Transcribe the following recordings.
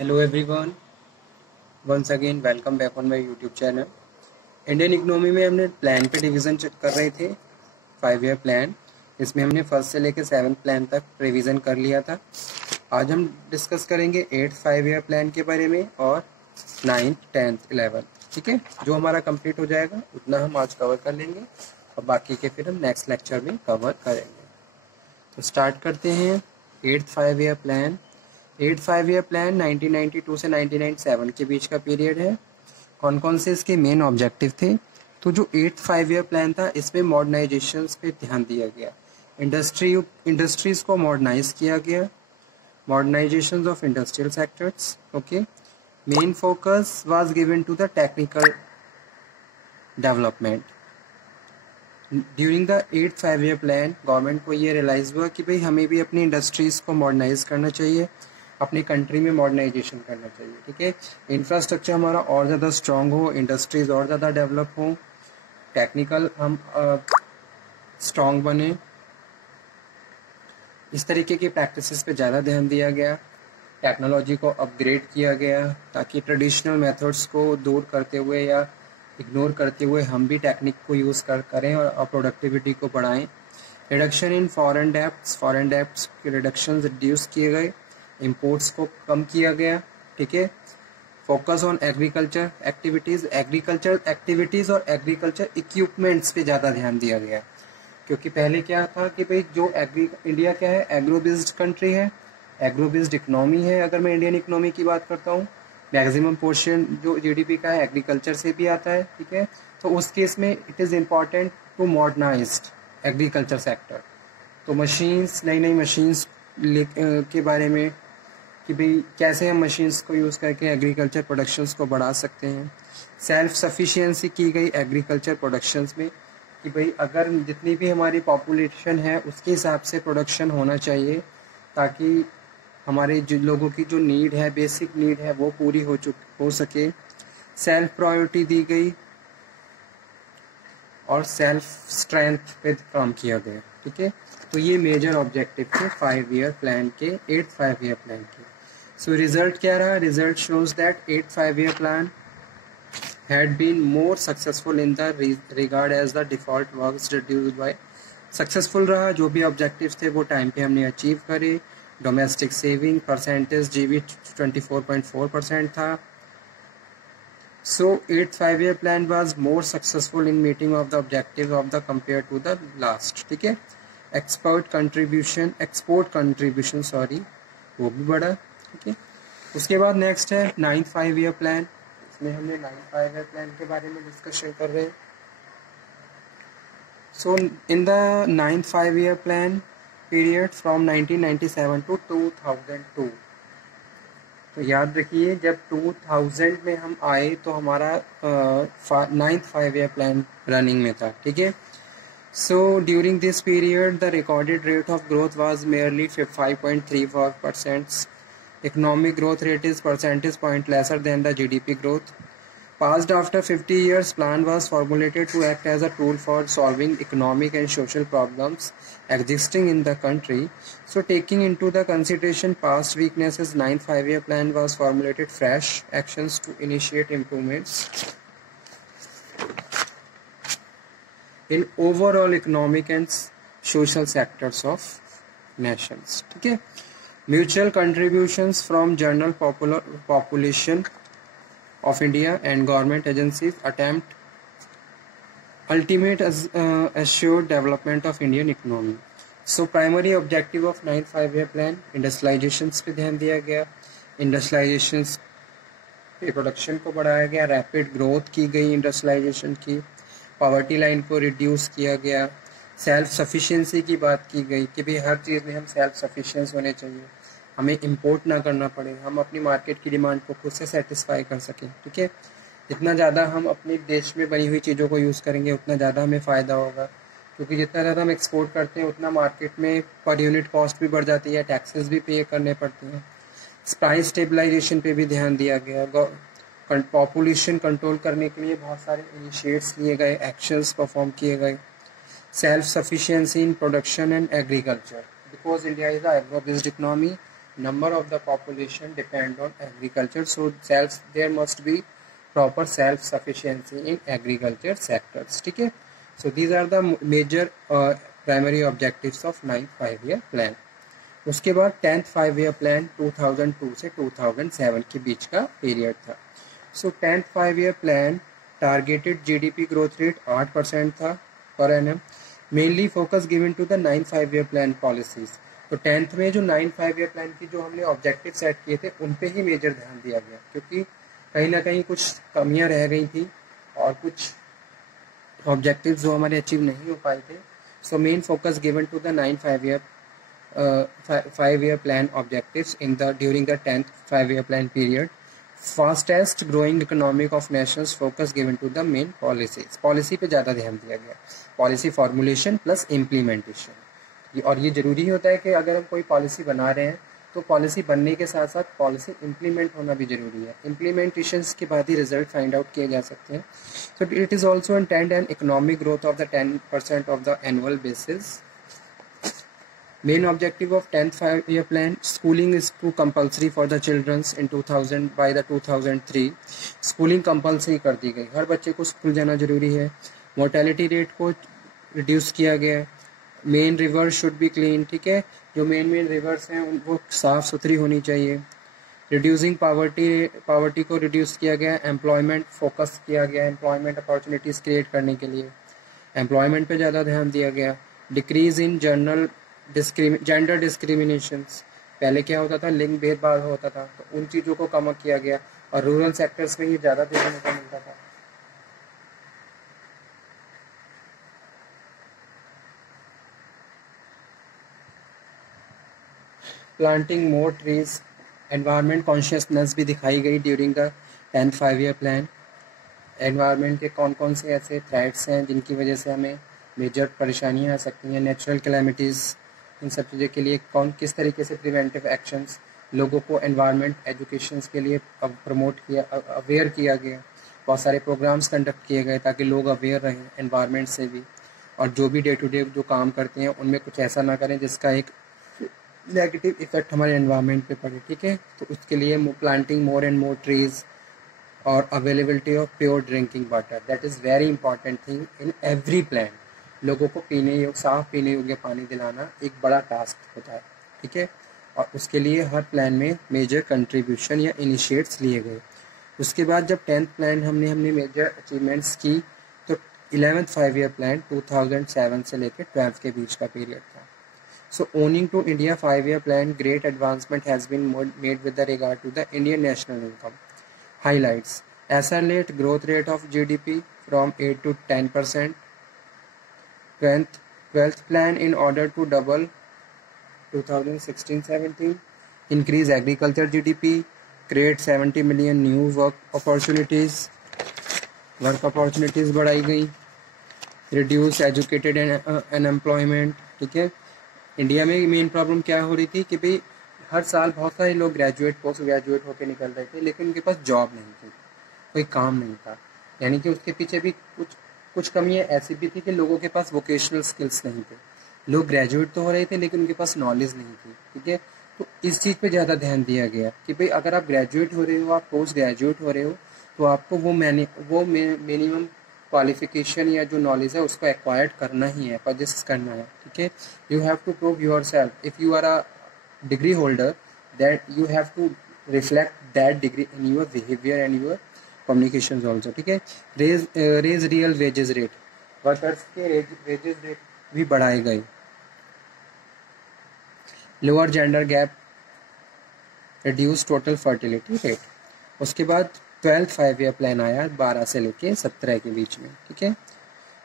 Hello everyone, once again welcome back on my YouTube channel. Indian economy में हमने plan पे division check कर रहे थे, 5 ईयर प्लान। इसमें हमने फर्स्ट से लेकर 7th प्लान तक रिवीजन कर लिया था। आज हम डिस्कस करेंगे 8th 5 ईयर प्लान के बारे में और 9th 10th 11th। ठीक है, जो हमारा कंप्लीट हो जाएगा उतना हम आज कवर कर लेंगे और बाकी के फिर हम नेक्स्ट लेक्चर में कवर करेंगे। तो स्टार्ट करते हैं 8th 5 year plan. 8th 5 year plan 1992 से 1997 के बीच का पीरियड है। कौन कौन से इसके मेन ऑब्जेक्टिव थे? तो जो 8th 5 ईयर प्लान था इसमें मॉडर्नाइजेशन पे ध्यान दिया गया, इंडस्ट्रीज को मॉडर्नाइज किया गया, modernisation of industrial sectors. Okay, main focus was given to the technical development. During the 8th 5 year plan government को ये रियलाइज हुआ कि भाई हमें भी अपनी इंडस्ट्रीज को मॉडर्नाइज करना चाहिए, अपनी कंट्री में मॉडर्नाइजेशन करना चाहिए। ठीक है, इंफ्रास्ट्रक्चर हमारा और ज़्यादा स्ट्रांग हो, इंडस्ट्रीज और ज़्यादा डेवलप हो, टेक्निकल हम स्ट्रांग बने। इस तरीके की प्रैक्टिसेस पे ज़्यादा ध्यान दिया गया, टेक्नोलॉजी को अपग्रेड किया गया ताकि ट्रेडिशनल मेथड्स को दूर करते हुए या इग्नोर करते हुए हम भी टेक्निक को यूज़ करें और प्रोडक्टिविटी को बढ़ाएं। रिडक्शन इन फॉरेन डेप्ट्स के रिडक्शन रिड्यूस किए गए, इंपोर्ट्स को कम किया गया। ठीक है, फोकस ऑन एग्रीकल्चर एक्टिविटीज़ और एग्रीकल्चर इक्विपमेंट्स पे ज़्यादा ध्यान दिया गया, क्योंकि पहले क्या था कि भाई जो इंडिया क्या है, एग्रो बेस्ड कंट्री है, एग्रो बेस्ड इकोनॉमी है। अगर मैं इंडियन इकोनॉमी की बात करता हूँ, मैक्सिमम पोर्शन जो जीडीपी का है एग्रीकल्चर से भी आता है। ठीक है, तो उस केस में it is important to modernise agriculture sector. तो मशीन्स, नई नई मशीन्स के बारे में कि भाई कैसे हम मशीन्स को यूज़ करके एग्रीकल्चर प्रोडक्शंस को बढ़ा सकते हैं। सेल्फ सफिशिएंसी की गई एग्रीकल्चर प्रोडक्शंस में कि भाई अगर जितनी भी हमारी पॉपुलेशन है उसके हिसाब से प्रोडक्शन होना चाहिए ताकि हमारे जो लोगों की जो नीड है, बेसिक नीड है, वो पूरी हो सके। सेल्फ प्रायोरिटी दी गई और सेल्फ स्ट्रेंथ पे काम किया गया। ठीक है, तो ये मेजर ऑब्जेक्टिव थे 5 ईयर प्लान के, 8th 5 ईयर प्लान के। सो रिजल्ट क्या रहा? Result shows that 8th 5 year plan had been more successful in the regard as the default was reduced by successful रहा। जो भी ऑब्जेक्टिव्स थे वो टाइम पे हमने अचीव करे। डोमेस्टिक सेविंग परसेंटेज जीबी 24.4% था। So 8th 5 year plan was more successful in meeting of the objective of the compare to the last. ठीक है, एक्सपोर्ट कंट्रीब्यूशन वो भी बढ़ा। ठीक है, उसके बाद नेक्स्ट है 9th 5 ईयर प्लान। इसमें हमने 9th 5 ईयर प्लान के बारे में डिस्कशन कर रहे हैं। So in the 9th 5 year plan period from 1997 to 2002, तो याद रखिए जब 2000 में हम आए तो हमारा 9th 5 ईयर प्लान रनिंग में था। ठीक है, so during this period the recorded rate of growth was merely 5.34%. Economic growth rate is percentage point lesser than the GDP growth. Passed after 50 years, plan was formulated to act as a tool for solving economic and social problems existing in the country. So taking into the consideration past weaknesses, 9th 5 year plan was formulated fresh actions to initiate improvements in overall economic and social sectors of nations. ठीक है, mutual contributions from general population of India and government agencies attempt ultimate assured development of Indian economy. So primary objective of 9th 5 year plan, industrialisations पे ध्यान दिया गया, industrialisations पे production को बढ़ाया गया, रैपिड ग्रोथ की गई इंडस्ट्रियलाइजेशन की, पॉवर्टी लाइन को रिड्यूस किया गया, सेल्फ सफिशिएंसी की बात की गई कि भाई हर चीज़ में हम सेल्फ सफिशिएंस होने चाहिए, हमें इंपोर्ट ना करना पड़े, हम अपनी मार्केट की डिमांड को खुद से सेटिस्फाई कर सकें। ठीक है, जितना ज़्यादा हम अपने देश में बनी हुई चीज़ों को यूज़ करेंगे उतना ज़्यादा हमें फ़ायदा होगा, क्योंकि जितना ज़्यादा हम एक्सपोर्ट करते हैं उतना मार्केट में पर यूनिट कॉस्ट भी बढ़ जाती है, टैक्सेस भी पे करने पड़ते हैं। प्राइस स्टेबलाइजेशन पे भी ध्यान दिया गया, पॉपुलेशन कंट्रोल करने के लिए बहुत सारे इनिशिएट्स लिए गए, एक्शंस परफॉर्म किए गए। Self sufficiency in production and agriculture, because India is a agro based economy, number of the population depend on agriculture, so there must be proper self sufficiency in agriculture sectors. ठीक है, so these are the major primary objectives of 9th 5-year plan. उसके बाद 10th 5-year plan 2002 से 2007 के बीच का period था. So 10th 5-year plan targeted GDP growth rate 8% था per annum. Mainly focus given to the 9th 5-year plan policies. तो 10th में जो 9th 5-year plan की जो हमने ऑब्जेक्टिव सेट किए थे उन पे ही मेजर ध्यान दिया गया, क्योंकि कहीं ना कहीं कुछ कमियां रह गई थी और कुछ ऑब्जेक्टिव्स जो हमारे अचीव नहीं हो पाए थे. So main focus given to the 9th 5-year plan objectives in the during the 10th 5-year plan period. Fastest growing economic of nations focus given to the main policies. Policy पे ज़्यादा ध्यान दिया गया, policy formulation plus implementation. और ये ज़रूरी होता है कि अगर हम कोई पॉलिसी बना रहे हैं तो पॉलिसी बनने के साथ साथ पॉलिसी इम्प्लीमेंट होना भी ज़रूरी है. इम्प्लीमेंटेशन के बाद ही रिजल्ट फाइंड आउट किए जा सकते हैं. So it is also intend an economic growth of the 10% of the annual basis. Main objective of 10th 5-year plan, schooling is to compulsory for the children in 2000 by the 2003. Schooling compulsory कर दी गई, हर बच्चे को school जाना जरूरी है. Mortality rate को reduce किया गया. Main river should be clean. ठीक है, जो मेन रिवर्स हैं वो साफ़ सुथरी होनी चाहिए. रिड्यूसिंग पावर्टी को रिड्यूस किया गया. एम्प्लॉयमेंट फोकस किया गया, एम्प्लॉयमेंट अपॉर्चुनिटीज़ क्रिएट करने के लिए एम्प्लॉयमेंट पे ज़्यादा ध्यान दिया गया. डिक्रीज इन जेंडर डिस्क्रिमिनेशंस, पहले क्या होता था, लिंग भेदभाव होता था, तो उन चीज़ों को कम किया गया और रूरल सेक्टर्स में ये ज़्यादा देखने को मिलता था. Planting more trees, environment consciousness भी दिखाई गई during the 10th 5-year plan. Environment के कौन कौन से ऐसे थ्रेट्स हैं जिनकी वजह से हमें मेजर परेशानियां आ सकती हैं, नेचुरल कैलेमिटीज़, इन सब चीज़ों के लिए किस तरीके से प्रिवेंटिव एक्शंस, लोगों को एनवायरनमेंट एजुकेशन के लिए प्रमोट किया, अवेयर किया गया. बहुत सारे प्रोग्राम्स कंडक्ट किए गए ताकि लोग अवेयर रहें एनवायरनमेंट से भी, और जो भी डे टू डे जो काम करते हैं उनमें कुछ ऐसा ना करें जिसका एक नेगेटिव इफेक्ट हमारे एनवायरनमेंट पे पड़े. ठीक है, तो उसके लिए planting more and more trees और availability of pure drinking water, that is very important thing in every plan. लोगों को साफ पीने योग्य पानी दिलाना एक बड़ा टास्क होता है. ठीक है, और उसके लिए हर प्लान में मेजर कंट्रीब्यूशन या इनिशिएट्स लिए गए. उसके बाद जब 10th प्लान हमने मेजर अचीवमेंट्स की तो 11th 5-year plan 2007 से लेकर 12th के बीच का पीरियड था. So owing to India 5-year plan, great advancement has been made with the regard to the Indian national income. Highlights: accelerate growth rate of GDP from 8 to 10%. 12th plan in order to double 2016-17. Increase agriculture GDP. Create 70 million new work opportunities. Work opportunities बढ़ाई गई. Reduce educated unemployment. ठीक है, India में main problem क्या हो रही थी कि भाई हर साल बहुत सारे लोग ग्रेजुएट पोस्ट ग्रेजुएट होकर निकल रहे थे, लेकिन उनके पास जॉब नहीं थी, कोई काम नहीं था. यानी कि उसके पीछे भी कुछ कमियां ऐसी भी थी कि लोगों के पास वोकेशनल स्किल्स नहीं थे. लोग ग्रेजुएट तो हो रहे थे लेकिन उनके पास नॉलेज नहीं थी. ठीक है, तो इस चीज़ पे ज़्यादा ध्यान दिया गया कि भाई अगर आप ग्रेजुएट हो रहे हो, आप पोस्ट ग्रेजुएट हो रहे हो, तो आपको वो मिनिमम क्वालिफिकेशन या जो नॉलेज है उसको एक्वायर्ड करना ही है, परचेस करना है. ठीक है, you have to prove yourself. If you are a degree holder, that you have to reflect that degree in your behaviour and your communication also. ठीक है, raise real wages rate, workers के wages rate भी बढ़ाए गए. Lower gender gap, reduce total fertility rate. उसके बाद 12th 5-year plan आया 12 से लेके 17 के बीच में. ठीक है,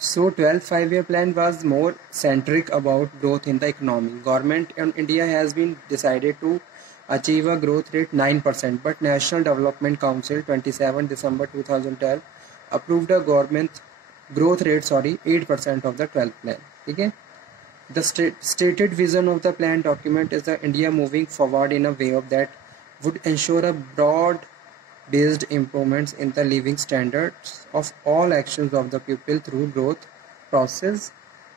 सो 12th 5-year plan was more centric about growth in the economy. Government in India has been decided to achieve a growth rate 9%, but National Development Council 27 December 2012 approved a government growth rate 8% of the 12th plan. ठीक है, the stated vision of the plan document is the India moving forward in a way of that would ensure a broad based improvements in the living standards of all actions of the people through growth process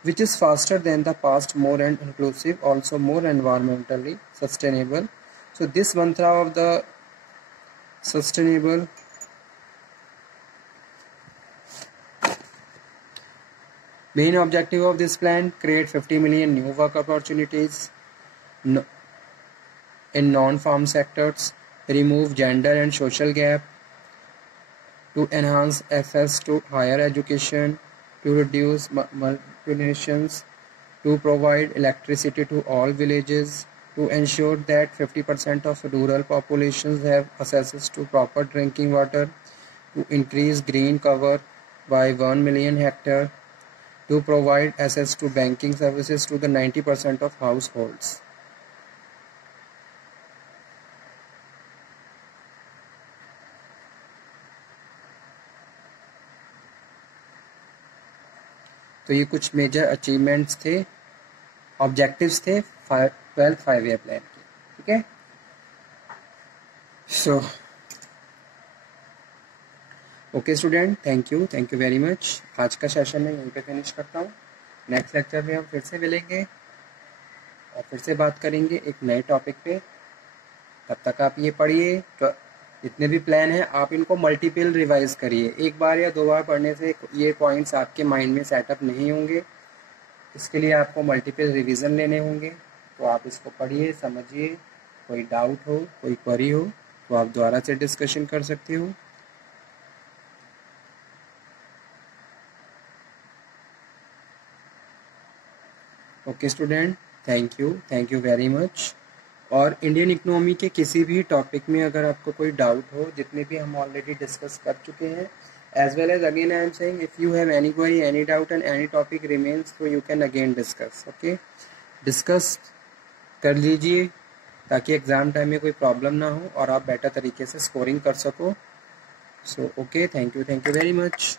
which is faster than the past, more and inclusive, also more environmentally sustainable, So this mantra of the sustainable main objective of this plan: create 50 million new work opportunities in non-farm sectors, remove gender and social gap, to enhance access to higher education, to reduce malnutrition, to provide electricity to all villages, to ensure that 50% of rural populations have access to proper drinking water, to increase green cover by 1 million hectares, to provide access to banking services to the 90% of households. तो ये कुछ major achievements थे, objectives थे 12th 5-year plan के. ठीक है. So okay student, thank you very much. आज का सेशन मैं यहीं पे फिनिश करता हूँ. नेक्स्ट लेक्चर में हम फिर से मिलेंगे और फिर से बात करेंगे एक नए टॉपिक पे. तब तक आप ये पढ़िए, तो जितने भी प्लान हैं आप इनको मल्टीपल रिवाइज करिए. एक बार या 2 बार पढ़ने से ये पॉइंट्स आपके माइंड में सेटअप नहीं होंगे. इसके लिए आपको मल्टीपल रिवीजन लेने होंगे. तो आप इसको पढ़िए, समझिए. कोई डाउट हो, कोई क्वेरी हो तो आप दोबारा से डिस्कशन कर सकते हो. Okay student, thank you very much. और इंडियन इकोनॉमी के किसी भी टॉपिक में अगर आपको कोई डाउट हो, जितने भी हम ऑलरेडी डिस्कस कर चुके हैं, as well as again I am saying if you have any query, any doubt and any topic remains, so you can again discuss. okay, discuss कर लीजिए ताकि एग्ज़ाम टाइम में कोई प्रॉब्लम ना हो और आप बेटर तरीके से स्कोरिंग कर सको. So okay, thank you very much.